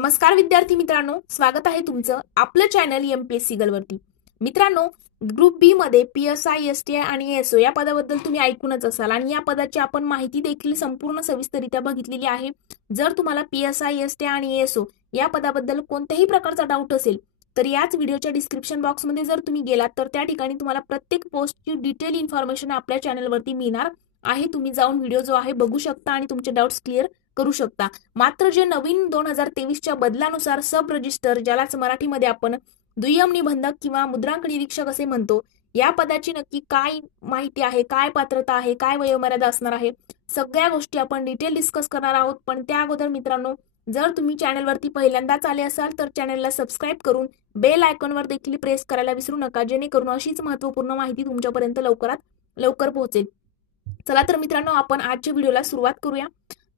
नमस्कार विद्यार्थी मित्रांनो, स्वागत आहे तुमचं आपलं चॅनल एमपीएससी गर्लवरती. मित्रांनो, ग्रुप बी मध्ये पीएसआय, एसटीआय आणि एसओ या पदाबद्दल तुम्ही ऐकूनच असाल आणि या पदाची आपण माहिती देखील संपूर्ण सविस्तररित्या बघितलेली आहे. जर तुम्हाला पीएसआय, एसटीआय आणि एसओ या पदाबद्दल कोणत्याही प्रकारचा डाऊट असेल तर याच व्हिडिओच्या डिस्क्रिप्शन बॉक्समध्ये जर तुम्ही गेलात तर त्या ठिकाणी तुम्हाला प्रत्येक पोस्टची डिटेल इन्फॉर्मेशन आपल्या चॅनलवरती मिळणार आहे. तुम्ही जाऊन व्हिडिओ जो आहे बघू शकता आणि तुमचे डाऊट्स क्लिअर करू शकता. मात्र जे नवीन 2023च्या बदलानुसार सब रजिस्टर, ज्यालाच मराठीमध्ये आपण दुय्यम निबंधक किंवा मुद्रांक निरीक्षक असे म्हणतो, या पदाची नक्की काय माहिती आहे, काय पात्रता आहे, काय वयोमर्यादा असणार आहे, सगळ्या गोष्टी आपण डिटेल डिस्कस करणार आहोत. पण त्या अगोदर मित्रांनो, जर तुम्ही चॅनलवरती पहिल्यांदाच आले असाल तर चॅनलला सबस्क्राईब करून बेल आयकॉनवर देखील प्रेस करायला विसरू नका, जेणेकरून अशीच महत्त्वपूर्ण माहिती तुमच्यापर्यंत लवकरात लवकर पोहोचेल. चला तर मित्रांनो, आपण आजच्या व्हिडिओला सुरुवात करूया.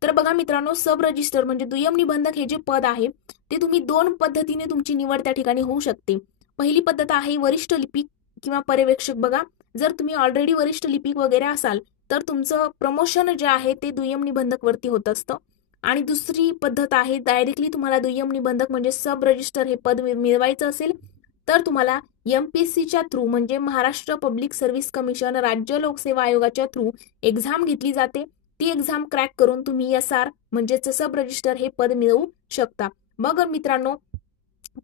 तर बघा मित्रांनो, सब रजिस्टर म्हणजे दुय्यम निबंधक हे जे पद आहे ते तुम्ही दोन पद्धतीने तुमची निवड त्या ठिकाणी होऊ शकते. पहिली पद्धत आहे वरिष्ठ लिपिक किंवा पर्यवेक्षक. बघा, जर तुम्ही ऑलरेडी वरिष्ठ लिपिक वगैरे असाल तर तुमचं प्रमोशन जे आहे ते दुय्यम निबंधक वरती होत असतं. आणि दुसरी पद्धत आहे डायरेक्टली तुम्हाला दुय्यम निबंधक म्हणजे सब रजिस्टर हे पद मिळवायचं असेल तर तुम्हाला एमपीएससीच्या थ्रू म्हणजे महाराष्ट्र पब्लिक सर्व्हिस कमिशन, राज्य लोकसेवा आयोगाच्या थ्रू एक्झाम घेतली जाते. ती एक्झाम क्रॅक करून तुम्ही एसआर म्हणजेच सब रजिस्टर हे पद मिळवू शकता. मग मित्रांनो,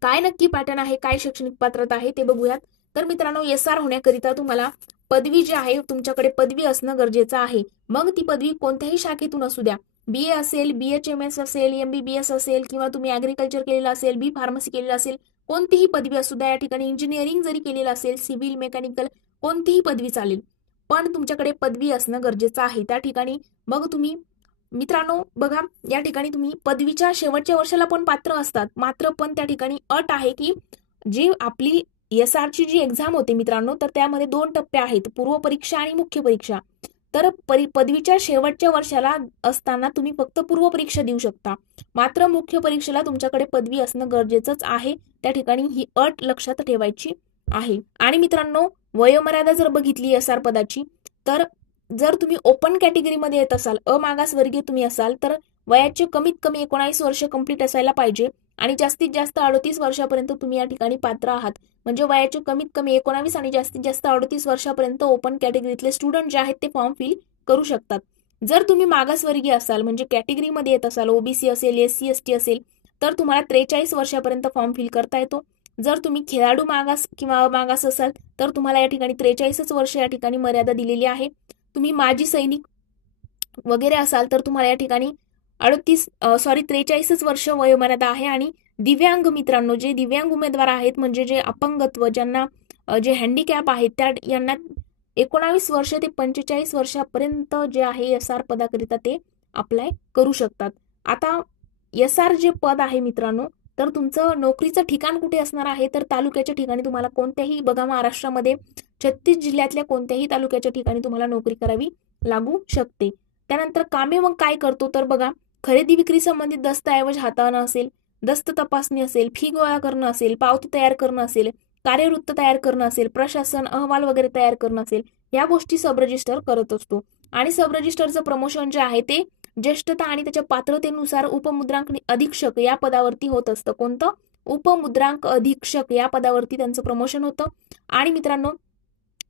काय नक्की पॅटर्न आहे, काय शैक्षणिक पात्रता आहे ते बघूयात. तर मित्रांनो, एसआर होण्याकरिता तुम्हाला पदवी जी आहे, तुमच्याकडे पदवी असणं गरजेचं आहे. मग ती पदवी कोणत्याही शाखेतून असू द्या, बीए असेल, बीएचएमएस असेल, एमबीबीएस असेल किंवा तुम्ही ऍग्रिकल्चर केलेलं असेल, बी फार्मसी केलेलं असेल, कोणतीही पदवी असू द्या. या ठिकाणी इंजिनिअरिंग जरी केलेलं असेल, सिव्हिल, मेकॅनिकल, कोणतीही पदवी चालेल, पण तुमच्याकडे पदवी असणं गरजेचं आहे त्या ठिकाणी. मग तुम्ही मित्रांनो बघा, या ठिकाणी तुम्ही पदवीच्या शेवटच्या वर्षाला पण पात्र असतात, मात्र पण त्या ठिकाणी अट आहे की जी आपली एसआरची जी एक्झाम होते मित्रांनो, तर त्यामध्ये 2 टप्पे आहेत, पूर्व परीक्षा आणि मुख्य परीक्षा. तर पदवीच्या शेवटच्या वर्षाला असताना तुम्ही फक्त पूर्व परीक्षा देऊ शकता, मात्र मुख्य परीक्षेला तुमच्याकडे पदवी असणं गरजेचंच आहे. त्या ठिकाणी ही अट लक्षात ठेवायची आहे. आणि मित्रांनो, वयोमर्यादा जर बघितली एसआर पदाची, तर जर तुम्ही ओपन कॅटेगरीमध्ये येत असाल, अमागासवर्गीय तुम्ही असाल, तर वयाचे कमीत कमी 19 वर्ष कंप्लीट असायला पाहिजे आणि जास्तीत जास्त 38 वर्षापर्यंत तुम्ही या ठिकाणी पात्र आहात. म्हणजे वयाचे कमीत कमी 19 आणि जास्तीत जास्त 38 वर्षापर्यंत ओपन कॅटेगरीतले स्टुडंट जे आहेत ते फॉर्म फिल करू शकतात. जर तुम्ही मागासवर्गीय असाल म्हणजे कॅटेगरीमध्ये येत असाल, ओबीसी असेल, एससी एसटी असेल, तर तुम्हाला 43 वर्षापर्यंत फॉर्म फिल करता येतो. जर तुम्ही खेळाडू मागास किंवा अमागास असाल तर तुम्हाला या ठिकाणी 43 वर्ष या ठिकाणी मर्यादा दिलेली आहे. तुम्ही माजी सैनिक वगैरे असाल तर तुम्हाला या ठिकाणी 43 वर्ष वयोमर्यादा आहे. आणि दिव्यांग मित्रांनो, जे दिव्यांग उमेदवार आहेत म्हणजे जे अपंगत्व, ज्यांना जे हँडिकॅप आहेत, त्या यांना 19 वर्ष ते 45 वर्षापर्यंत जे आहे एसआर पदाकरिता ते अप्लाय करू शकतात. आता एसआर जे पद आहे मित्रांनो, तर तुमचं नोकरीचं ठिकाण कुठे असणार आहे, तर तालुक्याच्या ठिकाणी तुम्हाला कोणत्याही, बघा महाराष्ट्रामध्ये 36 जिल्ह्यातल्या कोणत्याही तालुक्याच्या ठिकाणी तुम्हाला नोकरी करावी लागू शकते. त्यानंतर कामे मग काय करतो, तर बघा, खरेदी विक्री संबंधित दस्तऐवज हाताळणं असेल, दस्त तपासणी असेल, फी गोळा करणं असेल, पावती तयार करणं असेल, कार्यवृत्त तयार करणं असेल, प्रशासन अहवाल वगैरे तयार करणं असेल, या गोष्टी सब रजिस्टर करत असतो. आणि सब रजिस्टरचं प्रमोशन जे आहे ते ज्येष्ठता आणि त्याच्या पात्रतेनुसार उपमुद्रांक अधीक्षक या पदावरती होत असतं. कोणतं? उपमुद्रांक अधीक्षक या पदावरती त्यांचं प्रमोशन होतं. आणि मित्रांनो,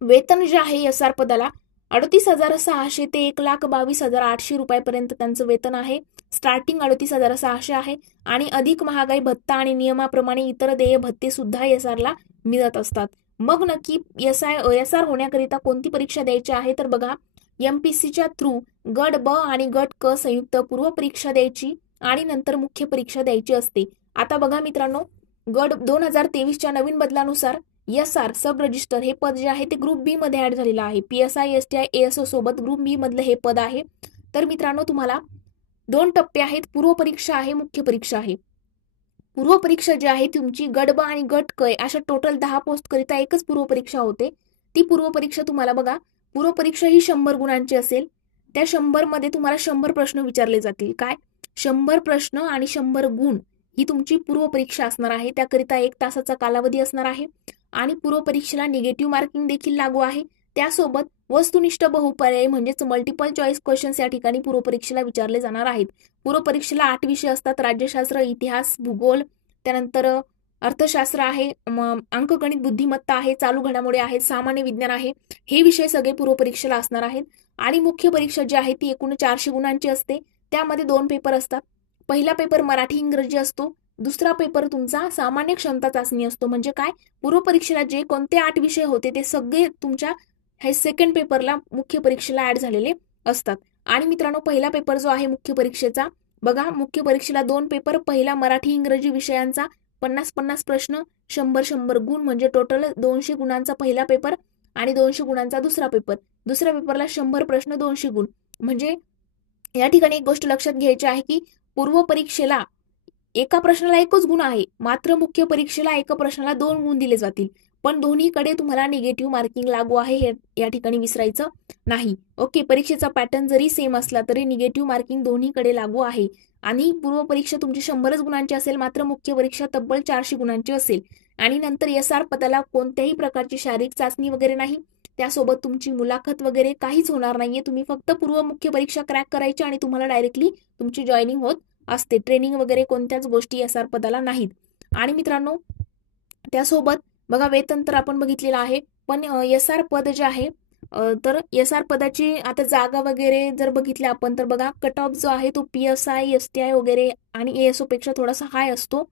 वेतन जे आहे एसआर पदाला 38,600 ते 1,22,800 रुपयापर्यंत त्यांचं वेतन आहे. स्टार्टिंग 38,600 आहे. आणि अधिक महागाई भत्ता आणि नियमाप्रमाणे इतर देय भत्ते सुद्धा एसआरला मिळत असतात. मग नक्की एसआर होण्याकरिता कोणती परीक्षा द्यायची आहे, तर बघा, एमपीसीच्या थ्रू गट ब आणि गट क संयुक्त पूर्व परीक्षा द्यायची आणि नंतर मुख्य परीक्षा द्यायची असते. आता बघा मित्रांनो, गट 2023च्या नवीन बदलानुसार एसआर सब रजिस्टर हे पद जे आहे ते ग्रुप बी मध्ये ऍड झालेलं आहे. पीएसआय, एसटीआय, एएसओ सोबत ग्रुप बी मधलं हे पद आहे. तर मित्रांनो, तुम्हाला 2 टप्पे आहेत, पूर्व परीक्षा आहे, मुख्य परीक्षा आहे. पूर्व परीक्षा जी आहे तुमची गट ब आणि गट क अशा टोटल 10 पोस्ट करिता एकच पूर्व परीक्षा होते. ती पूर्व परीक्षा तुम्हाला बघा, पूर्व परीक्षा ही 100 गुणांची असेल. त्या 100 मध्ये तुम्हाला 100 प्रश्न विचारले जातील. काय? 100 प्रश्न आणि 100 गुण ही तुमची पूर्व परीक्षा असणार आहे. त्याकरिता 1 तासाचा कालावधी असणार आहे. आणि पूर्व परीक्षेला निगेटिव्ह मार्किंग देखील लागू आहे. त्यासोबत वस्तुनिष्ठ बहुपर्यायी म्हणजेच मल्टिपल चॉईस क्वेश्चन्स या ठिकाणी पूर्वपरीक्षेला विचारले जाणार आहेत. पूर्वपरीक्षेला 8 विषय असतात. राज्यशास्त्र, इतिहास, भूगोल, त्यानंतर अर्थशास्त्र आहे, अंकगणित, बुद्धिमत्ता आहे, चालू घडामोडी आहेत, सामान्य विज्ञान आहे. हे विषय सगळे पूर्वपरीक्षेला असणार आहेत. आणि मुख्य परीक्षा जी आहे ती एकूण 400 गुणांची असते. त्यामध्ये 2 पेपर असतात. पहिला पेपर मराठी इंग्रजी असतो. दुसरा पेपर तुमचा सामान्य क्षमता चाचणी असतो. म्हणजे काय, पूर्वपरीक्षेला जे कोणते 8 विषय होते ते सगळे तुमच्या हे सेकंड पेपरला मुख्य परीक्षेला ऍड झालेले असतात. आणि मित्रांनो, पहिला पेपर जो आहे मुख्य परीक्षेचा, बघा मुख्य परीक्षेला 2 पेपर. पहिला मराठी इंग्रजी विषयांचा 50-50 प्रश्न, 100-100 गुण, म्हणजे टोटल 200 गुणांचा पहिला पेपर आणि 200 गुणांचा दुसरा पेपर. दुसऱ्या पेपरला 100 प्रश्न, 200 गुण. म्हणजे या ठिकाणी एक गोष्ट लक्षात घ्यायची आहे की पूर्व परीक्षेला एका प्रश्नाला 1च गुण आहे, मात्र मुख्य परीक्षेला एका प्रश्नाला 2 गुण दिले जातील. पण दोन्हीकडे तुम्हाला निगेटिव्ह मार्किंग लागू आहे, हे या ठिकाणी विसरायचं नाही. ओके, परीक्षेचा पॅटर्न जरी सेम असला तरी निगेटिव्ह मार्किंग दोन्हीकडे लागू आहे. आणि पूर्व परीक्षा तुमची 100च गुणांची असेल, मात्र मुख्य परीक्षा तब्बल 400 गुणांची असेल. आणि नंतर SR पदाला कोणत्याही प्रकारची शारीरिक चाचणी वगैरे नाही, त्यासोबत तुमची मुलाखत वगैरे काहीच होणार नाहीये. तुम्ही फक्त पूर्व मुख्य परीक्षा क्रॅक करायची आणि तुम्हाला डायरेक्टली तुमची जॉईनिंग होत असते. ट्रेनिंग वगैरे कोणत्याच गोष्टी SR पदाला नाहीत. आणि मित्रांनो, त्यासोबत बघा वेतन तर आपण बघितलेलं आहे, पण SR पद जे आहे, तर SR पदाची आता जागा वगैरे जर बघितल्या आपण तर बघा कट ऑफ जो आहे तो PSI, STI वगैरे आणि ASO पेक्षा थोडासा हाय असतो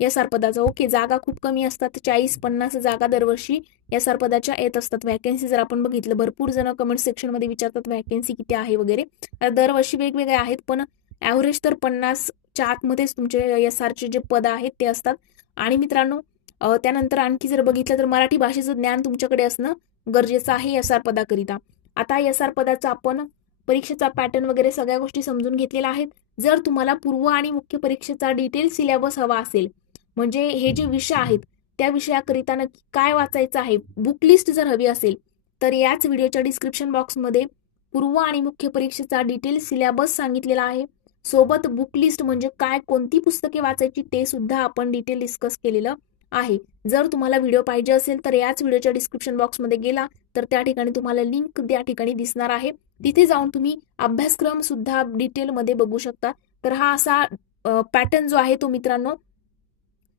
SR पदाचा. ओके, जागा खूप कमी असतात. 40-50 जागा दरवर्षी SR पदाच्या येत असतात. व्हॅकन्सी जर आपण बघितलं, भरपूर जण कमेंट सेक्शन मध्ये विचारतात व्हॅकन्सी किती आहे वगैरे. दरवर्षी वेगवेगळे आहेत, पण ऍव्हरेज तर 50च्या आतमध्येच तुमचे SRचे जे पद आहेत ते असतात. आणि मित्रांनो, त्यानंतर आणखी जर बघितलं तर मराठी भाषेचं ज्ञान तुमच्याकडे असणं गरजेचं आहे SR पदाकरिता. आता SR पदाचा आपण परीक्षेचा पॅटर्न वगैरे सगळ्या गोष्टी समजून घेतलेल्या आहेत. जर तुम्हाला पूर्व आणि मुख्य परीक्षेचा डिटेल सिलेबस हवा असेल, म्हणजे हे जे विषय आहेत त्या विषयाकरिता नक्की काय वाचायचं आहे, बुक लिस्ट जर हवी असेल, तर याच व्हिडिओच्या डिस्क्रिप्शन बॉक्समध्ये पूर्व आणि मुख्य परीक्षेचा डिटेल सिलेबस सांगितलेला आहे. सोबत बुक लिस्ट म्हणजे काय, कोणती पुस्तके वाचायची ते सुद्धा आपण डिटेल डिस्कस केलेलं आहे. जर तुम्हाला व्हिडिओ पाहिजे असेल तर याच व्हिडिओच्या डिस्क्रिप्शन बॉक्समध्ये गेला तर त्या ठिकाणी तुम्हाला लिंक त्या ठिकाणी दिसणार आहे. तिथे जाऊन तुम्ही अभ्यासक्रम सुद्धा डिटेलमध्ये बघू शकता. तर हा असा पॅटर्न जो आहे तो मित्रांनो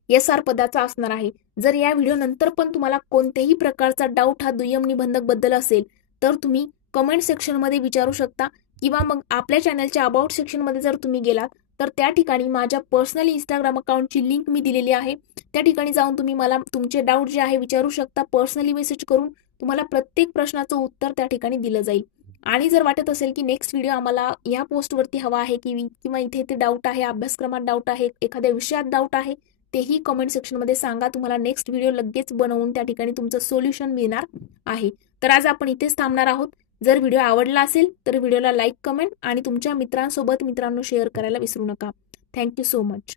SR पदाचा असणार आहे. जर या व्हिडिओ नंतर पण तुम्हाला कोणत्याही प्रकारचा डाऊट हा दुय्यम निबंधक बद्दल असेल तर तुम्ही कमेंट सेक्शन मध्ये विचारू शकता, किंवा मग आपल्या चॅनलच्या अबाउट सेक्शन मध्ये जर तुम्ही गेलात तर त्या ठिकाणी माझ्या पर्सनल इंस्टाग्राम अकाउंटची लिंक मी दिलेली आहे. त्या ठिकाणी जाऊन तुम्ही मला तुमचे डाऊट जे आहे विचारू शकता. पर्सनली मेसेज करून तुम्हाला प्रत्येक प्रश्नाचं उत्तर त्या ठिकाणी दिलं जाईल. आणि जर वाटत असेल की नेक्स्ट व्हिडिओ आम्हाला या पोस्टवरती हवा आहे किंवा इथे ते डाऊट आहे, अभ्यासक्रमात डाऊट आहे, एखाद्या विषयात डाऊट आहे, तेही कमेंट सेक्शनमध्ये सांगा. तुम्हाला नेक्स्ट व्हिडिओ लगेच बनवून त्या ठिकाणी तुमचं सोल्युशन मिळणार आहे. तर आज आपण इथेच थांबणार आहोत. जर व्हिडिओ आवडला असेल तर व्हिडिओला लाईक, कमेंट आणि तुमच्या मित्रांसोबत शेअर करायला विसरू नका. Thank you so much.